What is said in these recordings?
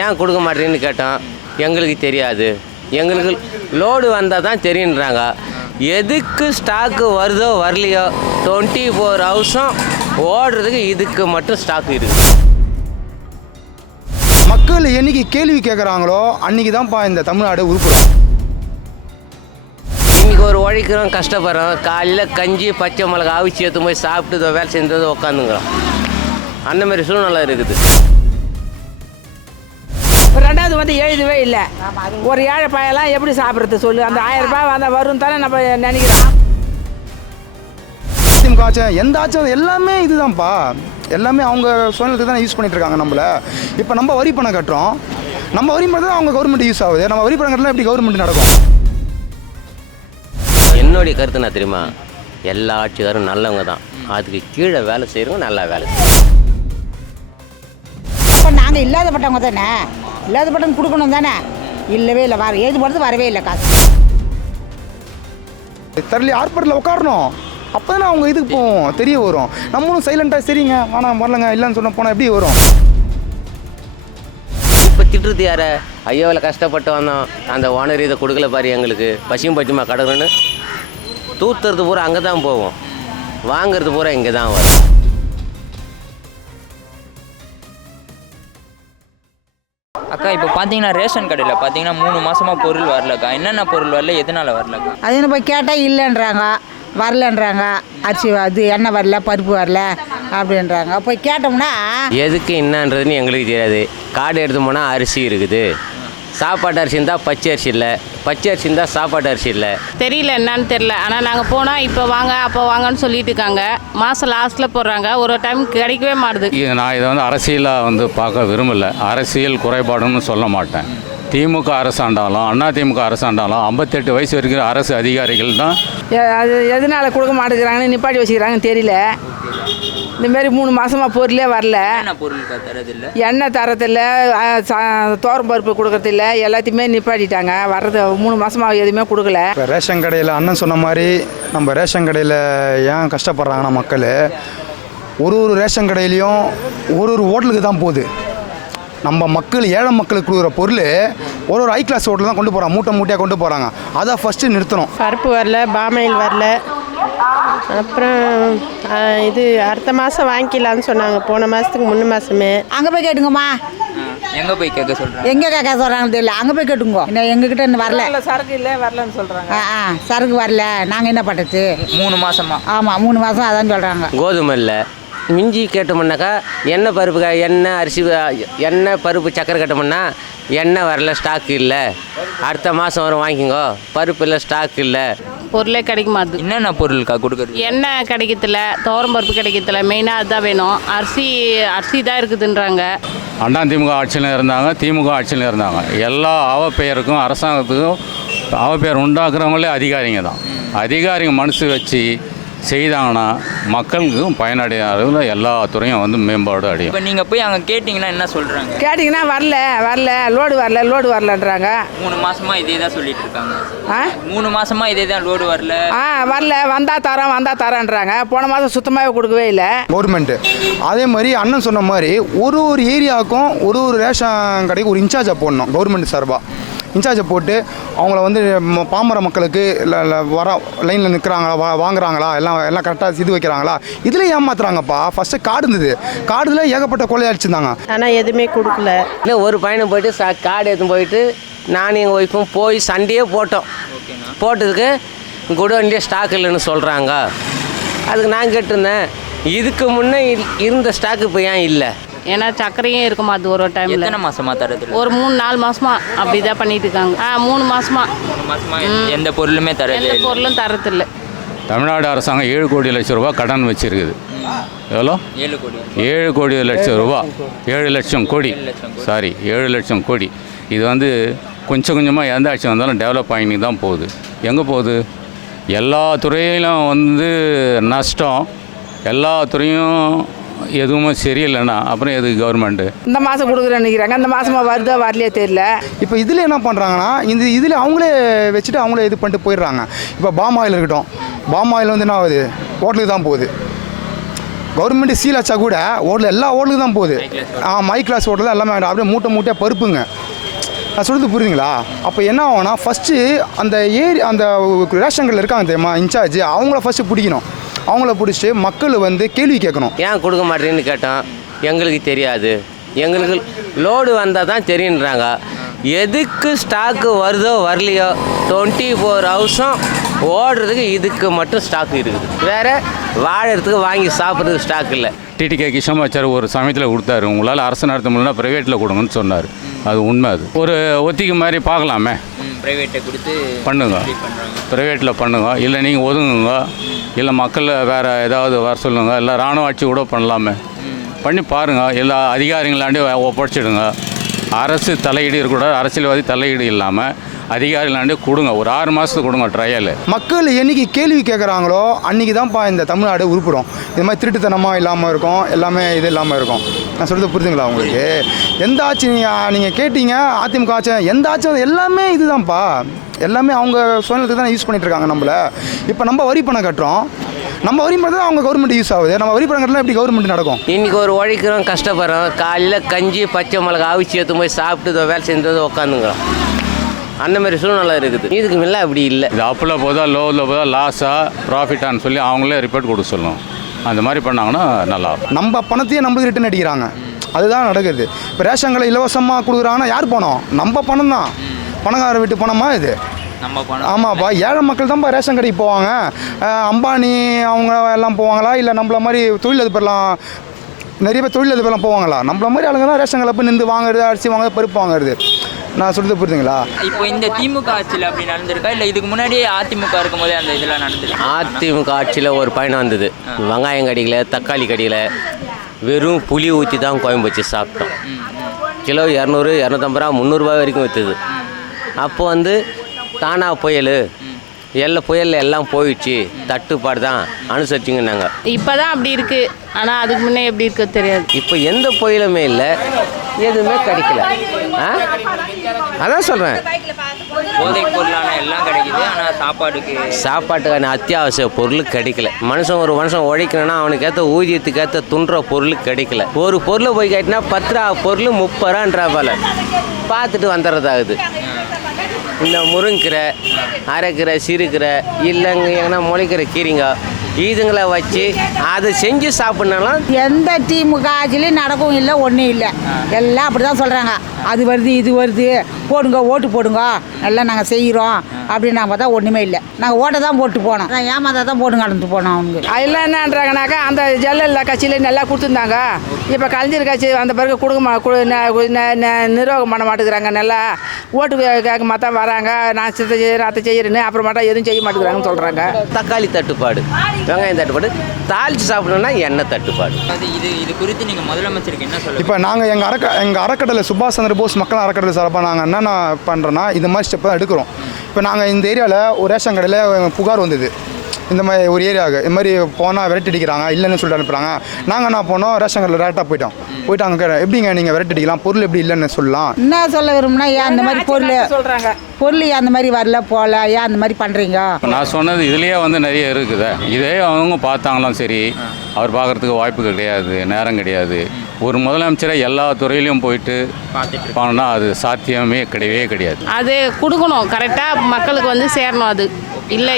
ஏன் கொடுக்க மாட்டேன்னு கேட்டோம். எங்களுக்கு தெரியாது, எங்களுக்கு லோடு வந்தால் தான் தெரியுன்றாங்க. எதுக்கு ஸ்டாக்கு வருதோ வரலையோ 24 ஹவர்ஸும் ஓடுறதுக்கு இதுக்கு மட்டும் ஸ்டாக் இருக்குது. மக்கள் என்னைக்கு கேள்வி கேட்குறாங்களோ அன்றைக்கி தான்ப்பா இந்த தமிழ்நாடு உருப்புடும். இன்றைக்கி ஒரு உழைக்கிறோம், கஷ்டப்படுறோம். காலையில் கஞ்சி பச்சை மிளகா அவிச்சு எடுத்து போய் சாப்பிட்டு வேலை செஞ்சது உட்காந்துங்கிறோம். அந்த மாதிரி சூழ்நிலை இருக்குது. ரெண்டாவது வந்து எழுதவே இல்லை. ஒரு ஏழை பையெல்லாம் எப்படி சாப்பிட்றது சொல்லு? அந்த 1000 ரூபாய் வந்தால் வரும் தானே நம்ம நினைக்கிறோம். திமுக ஆச்சும் எந்த ஆச்சும் எல்லாமே இதுதான்ப்பா, எல்லாமே அவங்க சுயநலத்துக்கு தான் யூஸ் பண்ணிட்டு இருக்காங்க நம்மளை. இப்போ நம்ம வரி பணம் கட்டுறோம், நம்ம வரி பணம் தான் அவங்க கவர்மெண்ட் யூஸ் ஆகுது. நம்ம வரி பணம் கட்டலாம் எப்படி கவர்மெண்ட் நடக்கும்? என்னுடைய கருத்து நான் தெரியுமா, எல்லா ஆட்சிக்காரும் நல்லவங்க தான். அதுக்கு கீழே வேலை செய்கிறவங்க நல்லா வேலை செய்யணும். இப்போ நாங்கள் இல்லாதப்பட்டவங்க தானே, இல்லாதப்பட்டவங்க கொடுக்கணும் தானே. இல்லவே இல்லை, எழுதி போடுறது வரவே இல்லை காசு. தரலி ஆர்ப்பாட்டில் உட்காரணும், அப்போ தானே அவங்க இதுக்கு போவோம், தெரிய வரும். நம்மளும் சைலண்ட்டாக சரிங்க வேணாம் வரலங்க இல்லைன்னு சொன்ன போனால் எப்படி வரும்? இப்போ திட்டுறது யாரை? ஐயோவில் கஷ்டப்பட்டு வந்தோம், அந்த ஓனர் இதை கொடுக்கல பாரு, எங்களுக்கு பசியும் பட்டியமாக கடவுன்னு தூத்துறது பூரா அங்கே தான் போவோம், வாங்கிறது பூரா இங்கே தான் வரும். அக்கா இப்போ பார்த்தீங்கன்னா ரேஷன் கடையில் பார்த்தீங்கன்னா 3 மாதமாக பொருள் வரலக்கா. என்னென்ன பொருள் வரல, எதனால் வரலக்கா? அது என்ன போய் கேட்டால் இல்லைன்றாங்க, வரலன்றாங்க. அரிசி அது எண்ணெய் வரல, பருப்பு வரல அப்படின்றாங்க. போய் கேட்டோம்னா எதுக்கு என்னன்றதுன்னு எங்களுக்கு தெரியாது. கார்டு எடுத்து போனால் அரிசி இருக்குது, சாப்பாட்டு அரிசி இருந்தால் பச்சை அரிசி இல்லை, பச்சை அரிசி இருந்தால் சாப்பாட்டு அரிசி இல்லை. தெரியல என்னன்னு தெரில. ஆனால் நாங்கள் போனால் இப்போ வாங்க அப்போ வாங்கன்னு சொல்லிட்டு இருக்காங்க. மாதம் லாஸ்ட்டில் போடுறாங்க, ஒரு டைம் கிடைக்கவே மாட்டுது. நான் இதை வந்து அரசியலாக பார்க்க விரும்பலை, அரசியல் குறைபாடுன்னு சொல்ல மாட்டேன். திமுக அரசாண்டாலும் அதிமுக அரசாண்டாலும் 58 வயசு வரைக்கும் அரசு அதிகாரிகள் தான். அது எதனால் கொடுக்க மாட்டேங்கிறாங்கன்னு நிப்பாட்டி வச்சுக்கிறாங்கன்னு தெரியல. இந்தமாரி 3 மாதமாக பொருளே வரல. என்ன பொருளுக்கா தரதில்லை? எண்ணெய் தரதில்லை, தோரம் பருப்பு கொடுக்கறதில்ல, எல்லாத்தையுமே நிப்பாட்டிட்டாங்க. வர்றது 3 மாதமாக எதுவுமே கொடுக்கல. இப்போ ரேஷன் கடையில் அண்ணன் சொன்ன மாதிரி நம்ம ரேஷன் கடையில் ஏன் கஷ்டப்படுறாங்கன்னா மக்கள், ஒரு ரேஷன் கடையிலையும் ஒரு ஹோட்டலுக்கு தான் போகுது. நம்ம மக்கள் ஏழை மக்களுக்கு கொடுக்குற பொருள் ஒரு ஹை கிளாஸ் ஹோட்டல் தான் கொண்டு போகிறாங்க, மூட்டை மூட்டையாக கொண்டு போகிறாங்க. அதை ஃபஸ்ட்டு நிறுத்தணும். பருப்பு வரல, பாமாயில் வரல. அப்புறம் இது அடுத்த மாதம் வாங்கிக்கலான்னு சொன்னாங்க, போன மாதத்துக்கு முன்ன மாதமே. அங்கே போய் கேட்டுங்கம்மா. எங்கே போய் கேட்க சொல்கிறாங்க? எங்கே கேட்க சொல்கிறாங்கன்னு தெரியல, அங்கே போய் கேட்டுங்க. இன்னும் எங்ககிட்ட இன்னும் வரல, சரக்கு இல்லை வரலன்னு சொல்கிறாங்க. சரக்கு வரல, நாங்கள் என்ன பண்ணுறது? 3 மாதமா? ஆமாம் 3 மாதம் அதான் சொல்கிறாங்க. கோதுமை இல்லை, மிஞ்சி கேட்டோம்னாக்கா எண்ணெய் பருப்பு, எண்ணெய் அரிசி, எண்ணெய் பருப்பு சக்கரை கேட்டோம்னா எண்ணெய் வரல, ஸ்டாக் இல்லை, அடுத்த மாதம் வரும் வாங்கிக்கோ, பருப்பு இல்லை, ஸ்டாக் இல்லை, பொருளே கிடைக்க மாட்டுது. என்னென்ன பொருளுக்கா கொடுக்குறது? எண்ணெய் கிடைக்கிறதில்ல, தோரம் பருப்பு கிடைக்கிறதில்ல, மெயினாக அதுதான் வேணும். அரிசி தான் இருக்குதுன்றாங்க. அதிமுக ஆட்சியில் இருந்தாங்க, திமுக ஆட்சியில் இருந்தாங்க. எல்லா அவப்பெயருக்கும் அரசாங்கத்துக்கும் அவப்பெயர் உண்டாக்குறவங்களே அதிகாரிங்க தான். அதிகாரிங்க மனசு வச்சு செய்தாங்கன்னா மக்களுக்கும் பயனடையாத எல்லா துறையும் வந்து மேம்பாடு அடையும். இப்போ நீங்கள் போய் அங்கே கேட்டிங்கன்னா என்ன சொல்கிறாங்க? கேட்டிங்கன்னா வரல, லோடு வரலன்றாங்க. 3 மாதமாக இதே தான் சொல்லிட்டு இருக்காங்க. 3 மாதமாக இதே தான், லோடு வரல வரல, வந்தால் தரேன்றாங்க. போன மாதம் சுத்தமாகவே கொடுக்கவே இல்லை கவர்மெண்ட்டு. அதே மாதிரி அண்ணன் சொன்ன மாதிரி ஒரு ஏரியாவுக்கும் ஒரு ரேஷன் கடைக்கு ஒரு இன்சார்ஜை போடணும் கவர்மெண்ட் சார்பாக. இன்சார்ஜை போட்டு அவங்கள வந்து பாமர மக்களுக்கு இல்லை வர லைனில் நிற்கிறாங்களா, வாங்குறாங்களா, எல்லாம் கரெக்டாக இது வைக்கிறாங்களா, இதில் ஏமாத்துறாங்கப்பா. ஃபஸ்ட்டு கார்டு இருந்தது, கார்டில் ஏகப்பட்ட கொள்ளையடிச்சிருந்தாங்க. ஆனால் எதுவுமே கொடுக்கல. இல்லை ஒரு பையனை போயிட்டு கார்டு எடுத்துன்னு போயிட்டு நானும் எங்கள் ஒய்ஃபும் போய் சண்டையே போட்டோம். போட்டதுக்கு குடோன்லேயே ஸ்டாக் இல்லைன்னு சொல்கிறாங்க. அதுக்கு நான் கேட்டிருந்தேன், இதுக்கு முன்னே இருந்த ஸ்டாக்கு இப்போ ஏன் இல்லை? ஏன்னா சர்க்கரையும் இருக்க மாட்டுது. ஒரு டைமில் எத்தனை மாதமாக தரதில்லை? ஒரு 3-4 மாதமா அப்படி தான் பண்ணிட்டு இருக்காங்க. 3 மாதமா எந்த பொருளுமே தரதில்லை, எந்த பொருளும் தரதில்லை. தமிழ்நாடு அரசாங்கம் 7 கோடி லட்சம் ரூபா கடன் வச்சுருக்குது. எவ்வளோ? 7 கோடி. 7 கோடி லட்சம் ரூபா, 7 லட்சம் கோடி, 7 லட்சம் கோடி. இது வந்து கொஞ்சம் கொஞ்சமாக எந்த ஆட்சி வந்தாலும் டெவலப் ஆகினு தான் போகுது. எங்கே போகுது? எல்லா துறையிலும் வந்து நஷ்டம், எல்லா துறையும் எதுவுமே சரியில்லைண்ணா அப்புறம் எதுக்கு கவர்மெண்ட்டு? இந்த மாதம் கொடுக்குறேன்னு நினைக்கிறாங்க, அந்த மாதமாக வருதோ வரலையே தெரியல. இப்போ இதில் என்ன பண்ணுறாங்கன்னா இதில் அவங்களே வச்சுட்டு அவங்களே இது பண்ணிட்டு போயிடுறாங்க. இப்போ பாம் ஆயில் இருக்கட்டும், பாம் ஆயில் வந்து என்ன ஆகுது, ஹோட்டலுக்கு தான் போகுது. கவர்மெண்ட் சீல் வச்சா கூட ஓட்டில் எல்லா ஓட்டலுக்கு தான் போகுது. மை கிளாஸ் ஓட்டல் எல்லாமே அப்படியே மூட்டையாக பருப்புங்க. நான் சொல்கிறது புரியுதுங்களா? அப்போ என்ன ஆகும்னா ஃபஸ்ட்டு அந்த அந்த ரேஷன் கடையில் இருக்காங்க தெரியுமா இன்சார்ஜ், அவங்கள ஃபஸ்ட்டு பிடிக்கணும். அவங்கள பிடிச்சி மக்கள் வந்து கேள்வி கேட்கணும். ஏன் கொடுக்க மாட்டேன்னு கேட்டோம், எங்களுக்கு தெரியாது, எங்களுக்கு லோடு வந்தால் தான் தெரியுன்றாங்க. எதுக்கு ஸ்டாக்கு வருதோ வரலையோ 24 ஹவர்ஸும் ஓடுறதுக்கு இதுக்கு மட்டும் ஸ்டாக் இருக்குது. வேறு வாழறதுக்கு வாங்கி சாப்பிட்றதுக்கு ஸ்டாக் இல்லை. டிடிகே கிருஷ்ணமாச்சார் ஒரு சமயத்தில் கொடுத்தாரு, உங்களால் அரசு நடத்த முடியலன்னா ப்ரைவேட்டில் கொடுங்கன்னு சொன்னார். அது உண்மை. அது ஒரு ஒத்திகை மாதிரி பார்க்கலாமே, ப்ரைவேட்டை கொடுத்து பண்ணுங்க, ப்ரைவேட்டில் பண்ணுங்க. இல்லை நீங்கள் ஒதுங்குங்க, இல்லை மக்கள் வேறு ஏதாவது வர சொல்லுங்கள், இல்லை இராணுவ ஆட்சி கூட பண்ணலாமே, பண்ணி பாருங்கள். எல்லா அதிகாரிகளாண்டே ஒப்படைச்சிடுங்க. அரசு தலையீடு இருக்கக்கூடாது, அரசியல்வாதி தலையீடு இல்லாமல் அதிகாரிகளாண்டே கொடுங்க. ஒரு 6 மாதத்துக்கு கொடுங்க ட்ரையல். மக்கள் என்னைக்கு கேள்வி கேட்குறாங்களோ அன்றைக்கி தான்ப்பா இந்த தமிழ்நாடு உருப்பிடும். இது மாதிரி திருட்டுத்தனமாக இல்லாமல் இருக்கும், எல்லாமே இது இல்லாமல் இருக்கும். நான் சொல்கிறது புரிதுங்களா உங்களுக்கு? எந்த ஆட்சி நீங்கள் கேட்டீங்க, அதிமுக ஆட்சி எந்த ஆட்சி எல்லாமே இதுதான்ப்பா. எல்லாமே அவங்க சுயநலத்துக்கு தான் யூஸ் பண்ணிகிட்டு இருக்காங்க நம்மளை. இப்போ நம்ம வரி பணம் கட்டுறோம், நம்ம வரி பணம் தான் அவங்க கவர்மெண்ட் யூஸ் ஆகுது. நம்ம வரி பணம் கட்டலாம் எப்படி கவர்மெண்ட் நடக்கும்? இன்றைக்கி ஒரு உழைக்கிறோம், கஷ்டப்படுறோம், காலையில் கஞ்சி பச்சை மிளகா அவிச்சு எடுத்து போய் சாப்பிட்டு வேலை செஞ்சது உட்காந்துங்கிறோம். அந்த மாதிரி சூழ்நிலை இருக்குது. இதுக்கு மேலே அப்படி இல்லை. இது அப்பில் போதா லோவில் போதா லாஸாக ப்ராஃபிட்டான்னு சொல்லி அவங்களே ரிப்போர்ட் கொடுக்க சொல்லணும். அந்த மாதிரி பண்ணாங்கன்னா நல்லாயிருக்கும். நம்ம பணத்தையே நம்மளுக்கு ரிட்டர்ன் அடிக்கிறாங்க, அதுதான் நடக்குது. இப்போ ரேஷன் கடை இலவசமாக கொடுக்குறாங்கன்னா யார் பணம்? நம்ம பணம் தான். பணக்கார வீட்டு பணமா இது? ஆமாப்பா. ஏழை மக்கள் தான்ப்பா ரேஷன் கடைக்கு போவாங்க. அம்பானி அவங்க எல்லாம் போவாங்களா, இல்லை நம்மள மாதிரி தொழிலதிபர்லாம் நிறைய பேர் தொழிலதிபர்லாம் போவாங்களா? நம்மள மாதிரி ஆளுங்க தான் ரேஷன் கடை போய் நின்று வாங்குறது, அரிசி வாங்குறது, பருப்பு வாங்குறது. நான் சொல்கிறது புரியுதுங்களா? இப்போ இந்த திமுக ஆட்சியில் அப்படி நடந்திருக்கா, இல்லை இதுக்கு முன்னாடியே அதிமுக இருக்கும் போதே அந்த இதெல்லாம் நடந்துருக்கு? அதிமுக ஆட்சியில் ஒரு பயணம் வந்தது. வெங்காயம் கடிக்கல, தக்காளி கடிக்கல, வெறும் புளி ஊற்றி தான் குழம்பு வச்சு சாப்பிட்டோம். கிலோ 200, 250 ரூபா, 300 ரூபா வரைக்கும் விற்றுது. அப்போ வந்து தானா புயல், புயலில் எல்லாம் போயிடுச்சு, தட்டுப்பாடு தான் அனுசரிச்சிங்கன்னாங்க. இப்போ தான் அப்படி இருக்குது, ஆனால் அதுக்கு முன்னே எப்படி இருக்க தெரியாது. இப்போ எந்த புயலுமே இல்லை, எதுவுமே கிடைக்கல. அதான் சொல்கிறேன், போதைப் பொருளான எல்லாம் கிடைக்குது, ஆனால் சாப்பாட்டுக்கான அத்தியாவசிய பொருள் கிடைக்கல. ஒரு மனுஷன் உழைக்கணும்னா அவனுக்கு ஏற்ற ஊதியத்துக்கு ஏற்ற துன்ற பொருள் கிடைக்கல. ஒரு பொருளை போய் கேட்டினா 10 ரூபா பொருள் 30 ரூபான்றா போல பார்த்துட்டு வந்துடுறதாகுது. இந்த முருங்கீரை, அரைக்கீரை, சிறுகீரை, இல்லைங்க எங்கன்னா முளைக்கிற கீரைங்க, இதுங்களை வச்சு அதை செஞ்சு சாப்பிட்னாலும் எந்த திமுக ஆட்சிலையும் நடக்கவும் இல்லை, ஒன்றும் இல்லை. எல்லாம் அப்படி தான் சொல்கிறாங்க. அது வருது, இது வருது, போடுங்க, ஓட்டு போடுங்க, எல்லாம் நாங்கள் செய்கிறோம் அப்படின்னு நாங்கள் பார்த்தா ஒன்றுமே இல்லை. நாங்கள் ஓட்டை தான் போட்டு போனோம், ஏமாந்தா தான் போட்டு கடந்து போனோம். அவங்க எல்லாம் என்னன்றாங்கனாக்கா, அந்த ஜெயலலிதா கட்சியில் நல்லா கொடுத்துருந்தாங்க. இப்போ கலைஞர் கட்சி வந்த பிறகு நிர்வாகம் பண்ண மாட்டேங்கிறாங்க. நல்லா ஓட்டு கேட்க மாட்டா வராங்க, நான் அதை செய்கிறேன்னு அப்புறமாட்டா எதுவும் செய்ய மாட்டேங்கிறாங்கன்னு சொல்கிறாங்க. தக்காளி தட்டுப்பாடு, வெங்காயம் தட்டுப்பாடு, தாளித்து சாப்பிடணும்னா எண்ணெய் தட்டுப்பாடு. இது குறித்து நீங்கள் முதலமைச்சருக்கு என்ன சொல்லுங்கள்? இப்போ நாங்கள் எங்கள் அறக்கட்டளை சுபாஷ் சந்திர போஸ் மக்கள் அறக்கட்டளை சார்பாக நாங்கள் என்னென்ன பண்ணுறோன்னா இந்த மாதிரி ஸ்டெப் தான் எடுக்கிறோம். இப்போ நாங்கள் இந்த ஏரியாவில் ஒரு ரேஷன் கடையில் புகார் வந்தது. இந்த மாதிரி ஒரு ஏரியாவுக்கு இது மாதிரி போனால் விரட்டி அடிக்கிறாங்க, இல்லைன்னு சொல்லிட்டு அனுப்புகிறாங்க. நாங்கள் என்ன போனோம், ரேஷன் கடையில் டேரெக்டாக போயிட்டு அங்கே எப்படிங்க நீங்கள் விரட்டி அடிக்கலாம், பொருள் எப்படி இல்லைன்னு சொல்லலாம். என்ன சொல்ல விரும்புனா, ஏன் அந்த மாதிரி பொருள் ஏன் அந்த மாதிரி வரல போகல, ஏன் அந்த மாதிரி பண்ணுறீங்க? நான் சொன்னது இதுலேயே வந்து நிறைய இருக்குது. இதே அவங்க பார்த்தாங்களாம் சரி, அவர் பார்க்குறதுக்கு வாய்ப்பு கிடையாது, நேரம் கிடையாது. ஒரு முதலமைச்சரை எல்லா துறையிலையும் போயிட்டு போனோன்னா அது சாத்தியமே கிடையவே கிடையாது. அது கொடுக்கணும், கரெக்டாக மக்களுக்கு வந்து சேரணும். அது இல்லை,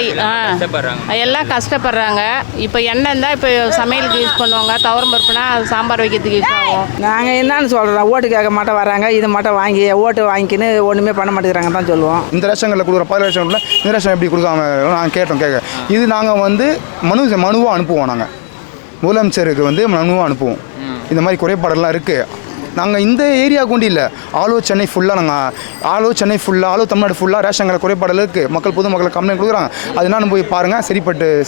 எல்லாம் கஷ்டப்படுறாங்க. இப்போ எண்ணெய் தான் இப்போ சமையலுக்கு யூஸ் பண்ணுவாங்க, துவரம் பருப்புனா அது சாம்பார் வைக்கிறதுக்கு யூஸ் ஆகும். நாங்கள் என்னன்னு சொல்கிறோம், ஓட்டு கேட்க மாட்டோம் வராங்க, இது மட்டும் வாங்கி ஓட்டு வாங்கிக்கின்னு ஒன்றுமே பண்ண மாட்டேங்கிறாங்க தான் சொல்லுவோம். இந்த ரேஷன் கடையில் கொடுக்குற 10 ரேஷன் கடையில் இந்த ரேஷன் எப்படி கொடுக்காம நாங்கள் கேட்க இது நாங்கள் வந்து மனுவாக அனுப்புவோம். நாங்கள் முதலமைச்சருக்கு வந்து மனுவாக அனுப்புவோம். இந்த மாதிரி குறைபாடெல்லாம் இருக்குது. நாங்கள் இந்த ஏரியா கொண்டு இல்லை, சென்னை ஃபுல்லாக சென்னை ஃபுல்லாக தமிழ்நாடு ஃபுல்லாக ரேஷன் கடை குறைபாடில் இருக்குது. பொதுமக்களுக்கு கம்ப்ளைண்ட் கொடுக்குறாங்க. அது என்னன்னு போய் பாருங்கள்,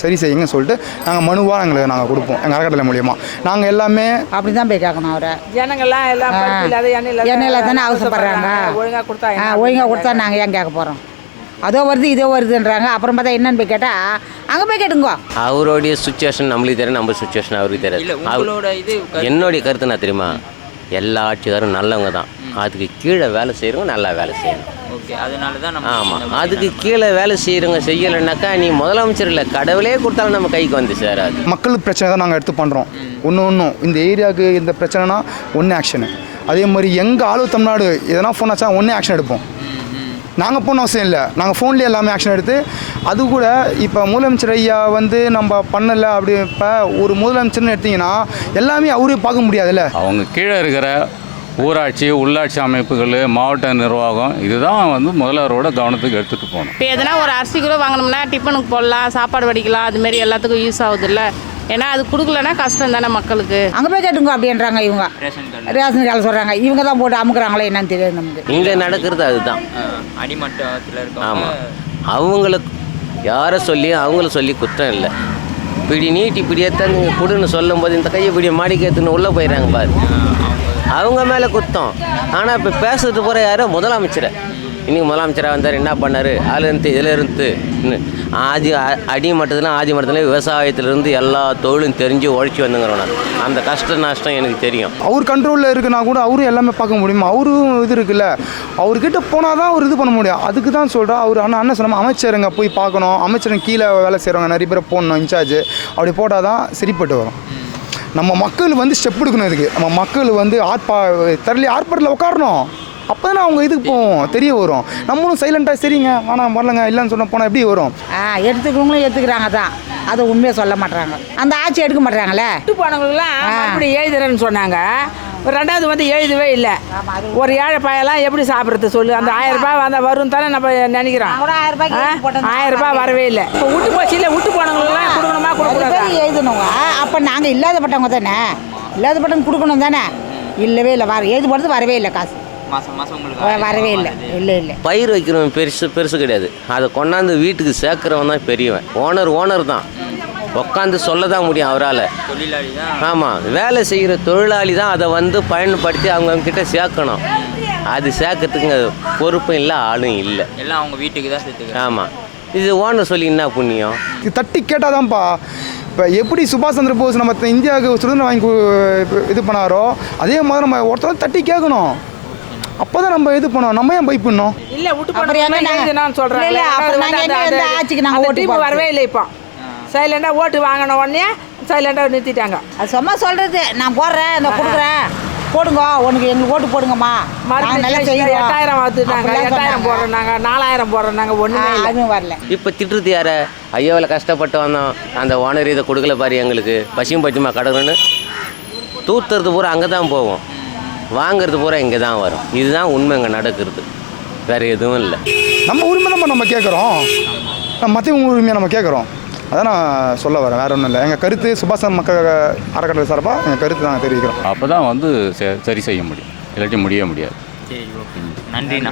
சரி செய்யுங்கன்னு சொல்லிட்டு நாங்கள் மனுவாக நாங்கள் கொடுப்போம் எங்கள் அறக்கட்டளை மூலியமாக. நாங்கள் எல்லாமே அப்படி தான் போய் கேட்கணும். அவரை ஜனங்கள்லாம் எல்லாம் எண்ணெயில் தானே அவசரப்படுறாங்க. ஒழுங்காக கொடுத்தா நாங்கள் ஏன் கேட்க போகிறோம்? அதோ வருது இதோ வருதுன்றாங்க. அப்புறம் பார்த்தா என்னன்னு போய் கேட்டால் அங்கே போய் கேட்டுங்க. அவருடைய சுச்சுவேஷன் நம்மளுக்கு தெரியும், நம்ம சுச்சுவேஷன் அவருக்கு தெரியாது. என்னுடைய கருத்து நான் தெரியுமா, எல்லா ஆட்சிக்காரும் நல்லவங்க தான். அதுக்கு கீழே வேலை செய்கிறவங்க நல்லா வேலை செய்யணும். ஓகே, அதனால தான் நம்ம ஆமாம், அதுக்கு கீழே வேலை செய்கிறவங்க செய்யலைன்னாக்கா நீ முதலமைச்சர் இல்லை, கடவுளே கொடுத்தாலும் நம்ம கைக்கு வந்து சேராது. மக்கள் பிரச்சனை தான் நாங்கள் எடுத்து பண்ணுறோம். ஒன்றும் இந்த ஏரியாவுக்கு இந்த பிரச்சனைனா ஒன்று ஆக்ஷனு. அதே மாதிரி எங்கள் ஆளு தமிழ்நாடு எதனா ஃபோன் ஆச்சா ஒன்றே ஆக்ஷன் எடுப்போம். நாங்கள் போன அவசியம் இல்லை, நாங்கள் ஃபோன்லேயே எல்லாமே ஆக்ஷன் எடுத்து அது கூட இப்போ முதலமைச்சர் ஐயா வந்து நம்ம பண்ணலை. அப்படி இப்போ ஒரு முதலமைச்சர்னு எடுத்திங்கன்னா எல்லாமே அவரே பார்க்க முடியாதுல்ல. அவங்க கீழே இருக்கிற ஊராட்சி, உள்ளாட்சி அமைப்புகள், மாவட்ட நிர்வாகம் இதுதான் வந்து முதல்வரோட கவனத்துக்கு எடுத்துகிட்டு போகணும். இப்போ எதனா ஒரு அரிசி கூட வாங்கினோம்னா டிஃபனுக்கு போடலாம், சாப்பாடு வடிக்கலாம், அதுமாரி எல்லாத்துக்கும் யூஸ் ஆகுதுல்ல. ஏன்னா அது கொடுக்கலன்னா கஷ்டம் தானே மக்களுக்கு. அங்கே போய் கேட்டுங்க அப்படின்றாங்க இவங்க. ரேஷன் கார்டு சொல்கிறாங்க, இவங்க தான் போட்டு அமுக்குறாங்களே என்னன்னு தெரியாது நமக்கு. இங்கே நடக்கிறது அதுதான். அடிமட்டத்தில் இருக்க. ஆமாம், அவங்களுக்கு யாரை சொல்லி அவங்கள சொல்லி குற்றம் இல்லை. இப்படி நீட்டி இப்படியே தான் நீங்கள் கொடுன்னு சொல்லும் போது இந்த கையை இப்படி மாடிக்கு ஏற்றுன்னு உள்ளே போயிடுறாங்க பாரு, அவங்க மேலே குத்தம். ஆனால் இப்போ பேசுறது போகிற யாரோ முதலமைச்சரை. இன்றைக்கி முதலமைச்சராக வந்தார், என்ன பண்ணார், அதில் இருந்து இதில் இருந்து அடி மட்டத்தில் விவசாயத்திலேருந்து எல்லா தொழிலும் தெரிஞ்சு உழைச்சி வந்துங்கிறோம். நான் அந்த கஷ்ட நஷ்டம் எனக்கு தெரியும். அவர் கண்ட்ரோலில் இருக்குன்னா கூட அவரும் எல்லாமே பார்க்க முடியுமா? அவரும் இது இருக்குல்ல, அவர்கிட்ட போனால் தான் அவர் இது பண்ண முடியும். அதுக்கு தான் சொல்கிறேன். அவர் அண்ணன் சொன்னால் அமைச்சருங்க போய் பார்க்கணும், அமைச்சருங்க கீழே வேலை செய்கிறவங்க நிறைய பேரை போடணும் இன்சார்ஜ். அப்படி போட்டால் தான் சரிப்பட்டு வரும். நம்ம மக்கள் வந்து ஸ்டெப் எடுக்கணும். இதுக்கு நம்ம மக்கள் வந்து ஆர்ப்பாட்டத்தில் உட்காரணும். அப்போ தான் அவங்க இதுக்கு போவோம், தெரிய வரும். நம்மளும் சைலண்ட்டாக சரிங்க வேணாம் வரலங்க இல்லைன்னு சொன்ன போனால் எப்படி வரும்? எடுத்துக்கிறவங்களும் எடுத்துக்கிறாங்க தான், அதை உண்மையை சொல்ல மாட்டாங்க. அந்த ஆட்சி எடுக்க மாட்டாங்களே. விட்டு போனவங்களுக்குலாம் அப்படி எழுதுறேன்னு சொன்னாங்க. ரெண்டாவது வந்து எழுதவே இல்லை. ஒரு ஏழை பையெல்லாம் எப்படி சாப்பிட்றது சொல்லு? அந்த 1000 ரூபாய் வந்தால் வரும் தானே நம்ம நினைக்கிறோம். 1000 ரூபாய் வரவே இல்லை. இப்போ விட்டு போச்சு இல்லை, விட்டு போனவங்களுக்குலாம் கொடுக்கணுமா கொடுக்கக்கூடாது எழுதணுங்க. அப்போ நாங்கள் இல்லாதப்பட்டவங்க தானே, இல்லாதப்பட்டவங்க கொடுக்கணும் தானே. இல்லவே இல்லை, எழுதப்படுறது வரவே இல்லை காசு. வரவே இல்லை. இல்லை பயிர் வைக்கிறவன் பெருசு கிடையாது, அதை கொண்டாந்து வீட்டுக்கு சேர்க்குறவன் தான் பெரியவன். ஓனர் தான் உட்காந்து சொல்ல தான் முடியும் அவரால். தொழிலாளி தான். ஆமாம், வேலை செய்கிற தொழிலாளி தான் அதை வந்து பயன்படுத்தி அவங்கக்கிட்ட சேர்க்கணும். அது சேர்க்கறதுக்கு பொறுப்பும் இல்லை, ஆளும் இல்லை, எல்லாம் அவங்க வீட்டுக்கு தான் சேர்த்துக்கிறேன். ஆமாம், இது ஓனர் சொல்லி என்ன புண்ணியம்? தட்டி கேட்டால் தான்ப்பா. இப்போ எப்படி சுபாஷ் சந்திர போஸ் நம்ம இந்தியாவுக்கு சுதந்திரம் வாங்கி இது பண்ணாரோ அதே மாதிரி நம்ம ஒருத்தர் தட்டி கேட்கணும். அப்போ தான் நம்ம இது பண்ணோம். நம்ம ஏன் பயப்படணும்? இல்லை விட்டு போனேன் சொல்கிறேன். ஆட்சிக்கு நாங்கள் ஓட்டு வரவே இல்லை. இப்போ சைலண்டாக ஓட்டு வாங்கின உடனே சைலண்டாக நிறுத்திட்டாங்க. அது சும்மா சொல்கிறது, நான் போடுறேன், இந்த கொடுக்குறேன், போடுங்க, உனக்கு எங்களுக்கு ஓட்டு போடுங்கம்மா. நல்லா செய்யறோம். 8000 வாத்துனாங்க, 8000 போடுறோம், நாங்கள் 4000 போடுறோம், நாங்கள் ஒன்றுமே அதுவும் வரல. இப்போ திட்டுறது யார? ஐயோவில் கஷ்டப்பட்டு வந்தோம், அந்த ஓனர் இதை கொடுக்கல பாரு, எங்களுக்கு பசியும் பச்சுமா கடவுன்னு தூத்துறது பூரா அங்கே தான் போவோம், வாங்கிறது பூரா இங்கே தான் வரும். இதுதான் உண்மை இங்கே நடக்கிறது, வேறு எதுவும் இல்லை. நம்ம உரிமை நம்ம கேட்குறோம், மற்றவங்க உரிமையை நம்ம கேட்குறோம். அதான் நான் சொல்ல வரேன், வேறு ஒன்றும் இல்லை. எங்கள் கருத்து சுபாஷ் மக்கள் அறக்கட்டளை சார்பாக எங்கள் கருத்து நாங்கள் தெரிவிக்கிறோம். அப்போ தான் வந்து சரி செய்ய முடியும், இல்லாட்டி முடிய முடியாது. சரி, ஓகே, நன்றிண்ணா.